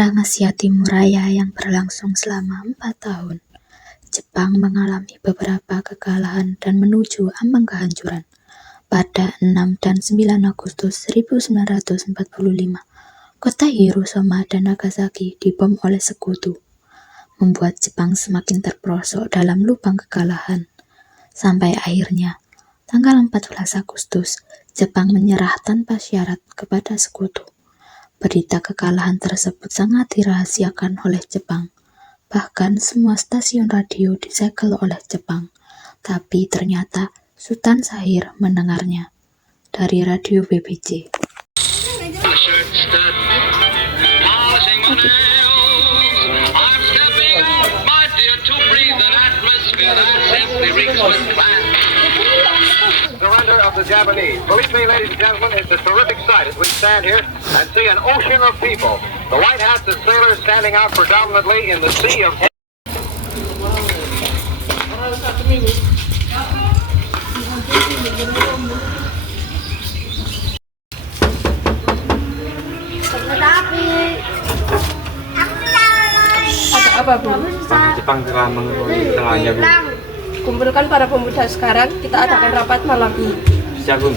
Perang Asia Timur Raya yang berlangsung selama 4 tahun, Jepang mengalami beberapa kekalahan dan menuju ambang kehancuran. Pada 6 dan 9 Agustus 1945, kota Hiroshima dan Nagasaki dibom oleh sekutu, membuat Jepang semakin terperosok dalam lubang kekalahan. Sampai akhirnya, tanggal 14 Agustus, Jepang menyerah tanpa syarat kepada sekutu. Berita kekalahan tersebut sangat dirahasiakan oleh Jepang. Bahkan semua stasiun radio disegel oleh Jepang. Tapi ternyata Sultan Syahrir mendengarnya dari radio BBC. Surrender of the Japanese. Believe me, ladies and gentlemen, it's a terrific sight as we stand here and see an ocean of people. The white hats of sailors standing out predominantly in the sea of Apa Bu? Jepang telah menguasai segalanya, Bu. Kumpulkan para pemuda sekarang, kita adakan rapat malam ini. Siap, Bu.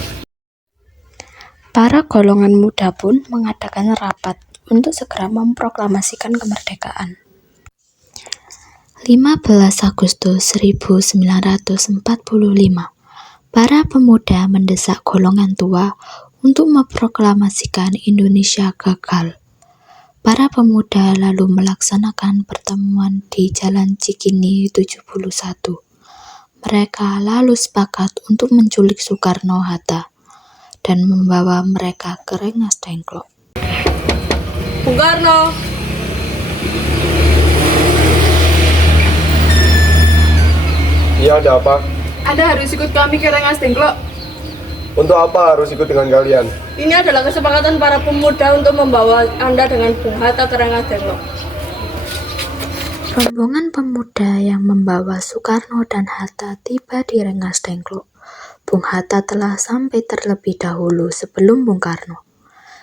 Para golongan muda pun mengadakan rapat untuk segera memproklamasikan kemerdekaan. 15 Agustus 1945, para pemuda mendesak golongan tua untuk memproklamasikan Indonesia gagal. Para pemuda lalu melaksanakan pertemuan di Jalan Cikini 71. Mereka lalu sepakat untuk menculik Soekarno-Hatta dan membawa mereka ke Rengas Dengklok. Bung Karno, Iya, ada apa? Anda harus ikut kami ke Rengas Dengklok. Untuk apa harus ikut dengan kalian? Ini adalah kesepakatan para pemuda untuk membawa Anda dengan Bung Hatta ke Rengas Dengklok. Rombongan pemuda yang membawa Soekarno dan Hatta tiba di Rengas Dengklok. Bung Hatta telah sampai terlebih dahulu sebelum Bung Karno.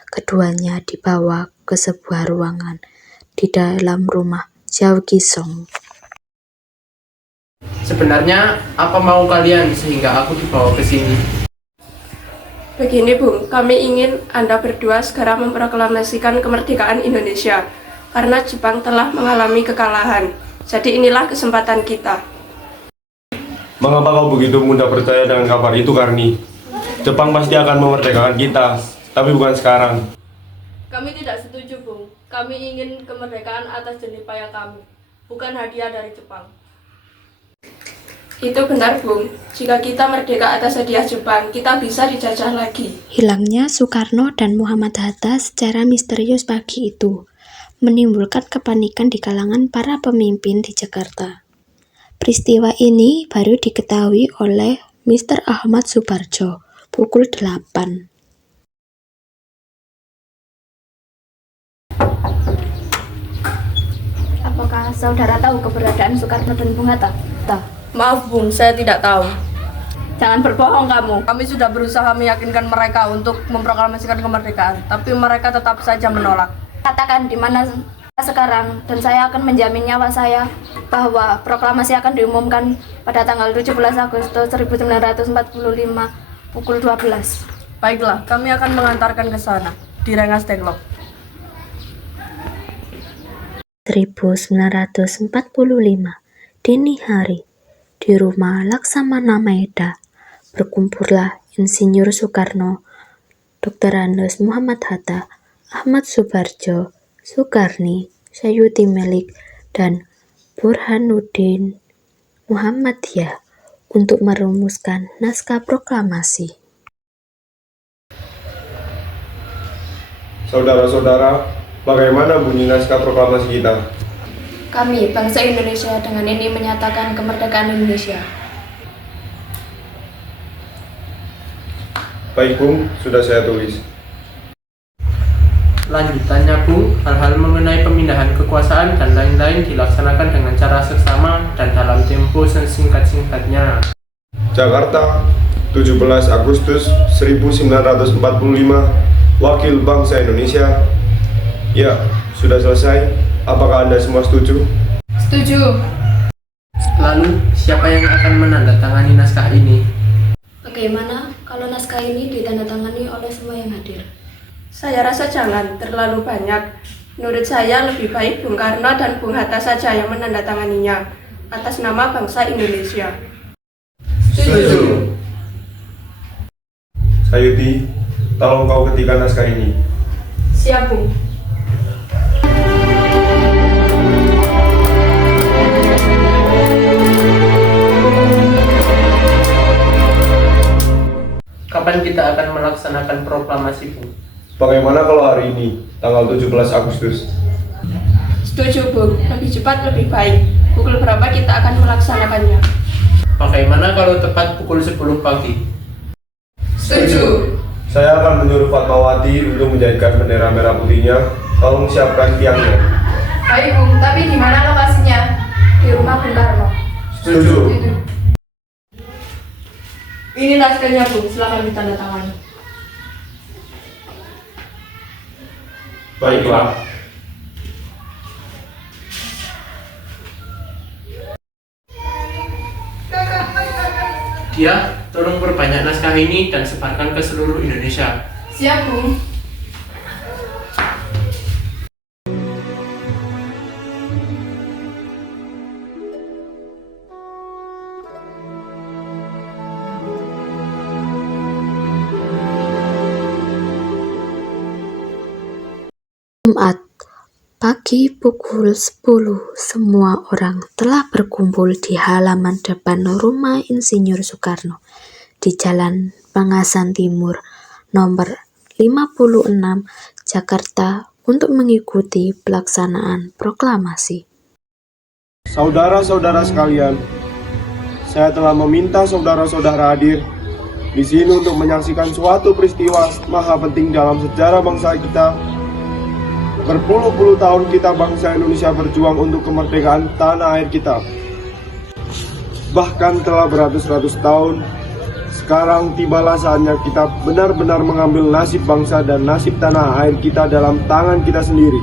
Keduanya dibawa ke sebuah ruangan di dalam rumah Jao Gisong. Sebenarnya apa mau kalian sehingga aku dibawa ke sini? Begini Bung, kami ingin Anda berdua segera memproklamasikan kemerdekaan Indonesia karena Jepang telah mengalami kekalahan. Jadi inilah kesempatan kita. Mengapa kau begitu mudah percaya dengan kabar itu, Karni? Jepang pasti akan memerdekakan kita, tapi bukan sekarang. Kami tidak setuju Bung. Kami ingin kemerdekaan atas jerih payah kami, bukan hadiah dari Jepang. Itu benar Bung, jika kita merdeka atas hadiah Jepang, kita bisa dijajah lagi. Hilangnya Soekarno dan Muhammad Hatta secara misterius pagi itu menimbulkan kepanikan di kalangan para pemimpin di Jakarta. Peristiwa ini baru diketahui oleh Mr. Ahmad Subarjo pukul 8. Apakah saudara tahu keberadaan Soekarno dan Bung Hatta? Maaf Bung, saya tidak tahu. Jangan berbohong kamu. Kami sudah berusaha meyakinkan mereka untuk memproklamasikan kemerdekaan, tapi mereka tetap saja menolak. Katakan di mana sekarang dan saya akan menjamin nyawa saya bahwa proklamasi akan diumumkan pada tanggal 17 Agustus 1945 pukul 12. Baiklah, kami akan mengantarkan ke sana, di Rengas Dengklok. 1945, dini hari, di rumah Laksamana Maeda, berkumpullah Insinyur Soekarno, Dr. Andes Muhammad Hatta, Ahmad Subarjo, Soekarni, Sayuti Melik, dan Burhanuddin Muhammadiyah untuk merumuskan naskah proklamasi. Saudara-saudara, bagaimana bunyi naskah proklamasi kita? Kami, bangsa Indonesia, dengan ini menyatakan kemerdekaan Indonesia. Baik, Bung, sudah saya tulis. Lanjutannya Bung, hal-hal mengenai pemindahan kekuasaan dan lain-lain dilaksanakan dengan cara seksama dan dalam tempo sesingkat-singkatnya. Jakarta, 17 Agustus 1945, Wakil Bangsa Indonesia, Ya, sudah selesai. Apakah Anda semua setuju? Setuju. Lalu, siapa yang akan menandatangani naskah ini? Bagaimana kalau naskah ini ditandatangani oleh semua yang hadir? Saya rasa jangan terlalu banyak. Menurut saya lebih baik Bung Karno dan Bung Hatta saja yang menandatanganinya atas nama bangsa Indonesia. Setuju. Sayuti, tolong kau ketikkan naskah ini. Siap, Bung. Kapan kita akan melaksanakan proklamasi, Bu? Bagaimana kalau hari ini, tanggal 17 Agustus? Setuju, Bung. Lebih cepat lebih baik. Pukul berapa kita akan melaksanakannya? Bagaimana kalau tepat pukul 10 pagi? Setuju. Saya akan menyuruh Fatmawati untuk menjadikan bendera merah putihnya. Tolong siapkan tiangnya. Baik, Bung. Tapi di mana lokasinya? Di rumah Bung Karno. Setuju. Ini naskahnya, Bung. Silakan ditandatangani. Baiklah. Dia, tolong perbanyak naskah ini dan sebarkan ke seluruh Indonesia. Siap, Bung. Jumat, pagi pukul 10, semua orang telah berkumpul di halaman depan rumah Insinyur Soekarno di Jalan Pengasan Timur, nomor 56, Jakarta untuk mengikuti pelaksanaan proklamasi. Saudara-saudara sekalian, saya telah meminta saudara-saudara hadir di sini untuk menyaksikan suatu peristiwa maha penting dalam sejarah bangsa kita. Berpuluh-puluh tahun kita bangsa Indonesia berjuang untuk kemerdekaan tanah air kita. Bahkan telah beratus-ratus tahun, sekarang tibalah saatnya kita benar-benar mengambil nasib bangsa dan nasib tanah air kita dalam tangan kita sendiri.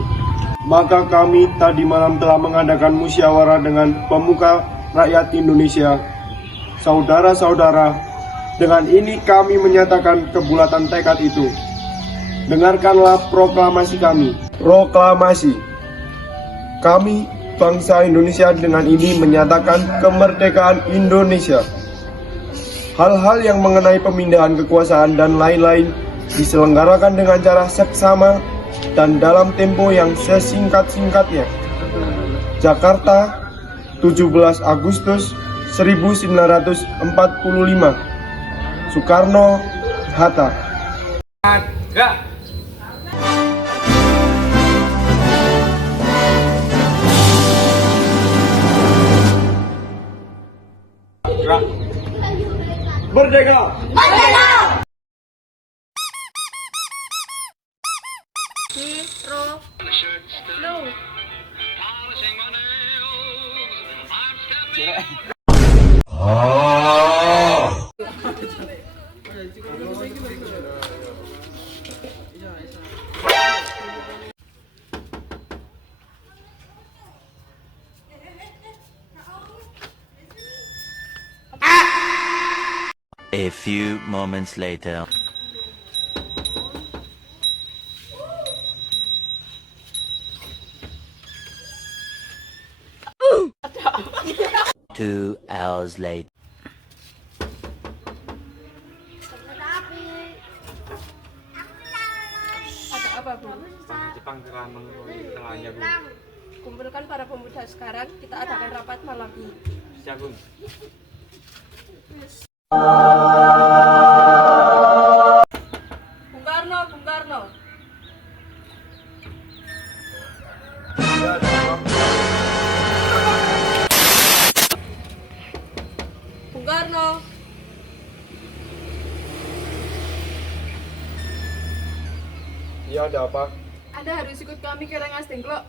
Maka kami tadi malam telah mengadakan musyawarah dengan pemuka rakyat Indonesia. Saudara-saudara, dengan ini kami menyatakan kebulatan tekad itu. Dengarkanlah proklamasi kami. Proklamasi. Kami, bangsa Indonesia, dengan ini menyatakan kemerdekaan Indonesia. Hal-hal yang mengenai pemindahan kekuasaan dan lain-lain diselenggarakan dengan cara seksama dan dalam tempo yang sesingkat-singkatnya. Jakarta, 17 Agustus 1945. Soekarno, Hatta. Merdeka! A few moments later. Two hours later. Ada apa, Bung? Bangsa Jepang telah mengetahui kesalahannya, Bu. Kumpulkan para pemuda sekarang, kita adakan rapat malam ini. Siap, Bung. Bung Karno, Bung Karno. Bung Karno. Iya, ada apa? Anda harus ikut kami ke Rengas Dengklok.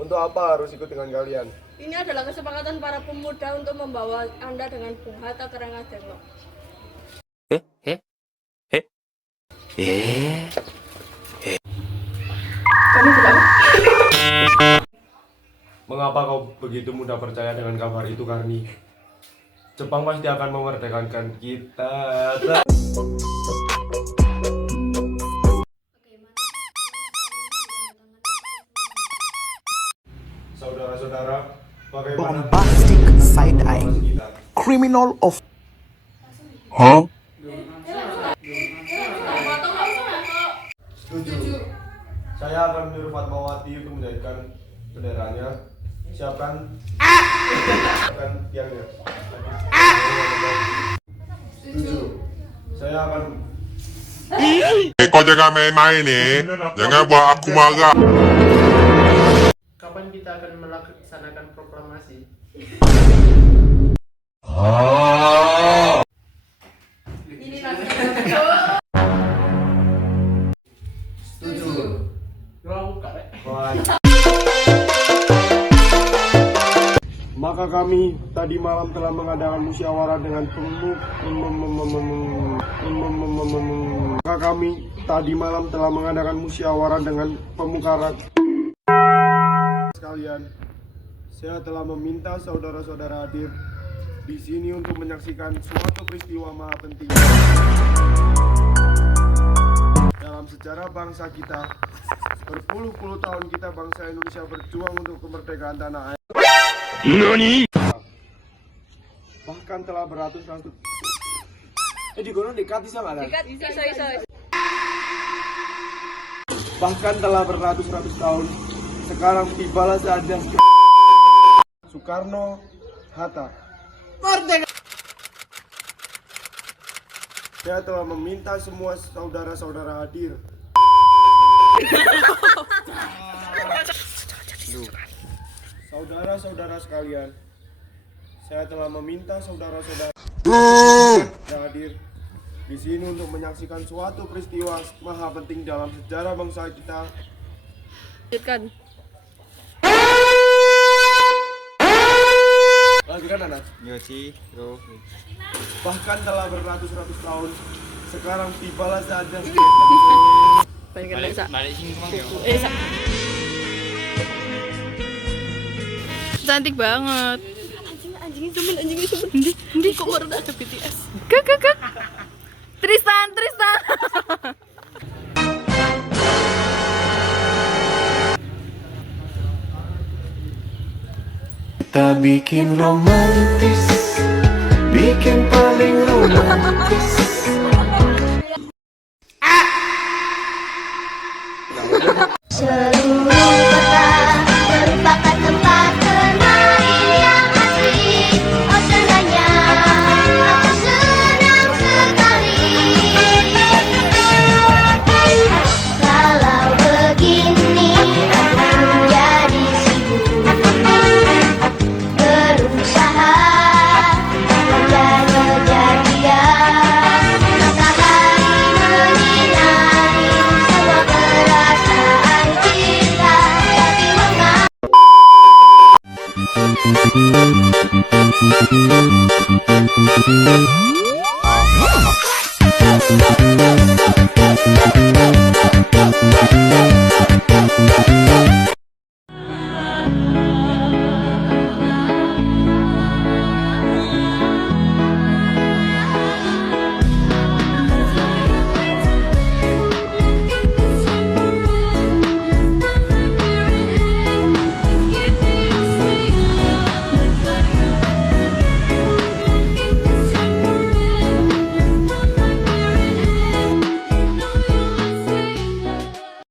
Untuk apa harus ikut dengan kalian? Ini adalah kesepakatan para pemuda untuk membawa Anda dengan Bung Hatta ke Rengas Dengklok. Kamu juga apa? Mengapa kau begitu mudah percaya dengan kabar itu, Karni? Jepang pasti akan memerdekakan kita. Saudara-saudara, bagaimana Bombastic side-eye. kita? Criminal of Setuju. Saya akan menyuruh Fatmawati untuk menjadikan benderanya. Siapkan. Siapkan tiangnya. Setuju. Saya akan. Kau jangan main-main nih, jangan buat aku marah. Kapan kita akan melaksanakan proklamasi? Setuju. Maka kami tadi malam telah mengadakan musyawarah dengan Maka kami tadi malam telah mengadakan musyawarah dengan pemuka rakyat sekalian. Saya telah meminta saudara-saudara hadir di sini untuk menyaksikan suatu peristiwa maha penting dalam sejarah bangsa kita. Berpuluh-puluh tahun kita bangsa Indonesia berjuang untuk kemerdekaan tanah air. Bahkan telah beratus-ratus Bahkan telah beratus-ratus tahun. Sekarang tibalah saatnya Soekarno Hatta. Saya telah meminta semua saudara-saudara hadir. Saudara-saudara sekalian, saya telah meminta saudara-saudara hadir di sini untuk menyaksikan suatu peristiwa maha penting dalam sejarah bangsa kita. Lanjutkan, anak. Bahkan telah beratus-ratus tahun. Sekarang tibalah saatnya Balik sini kemana ya? Cantik banget. Anjingnya cuman. Ndi kok baru ada BTS. Ke. Tristan. kita bikin romantis, bikin paling romantis. Seluruh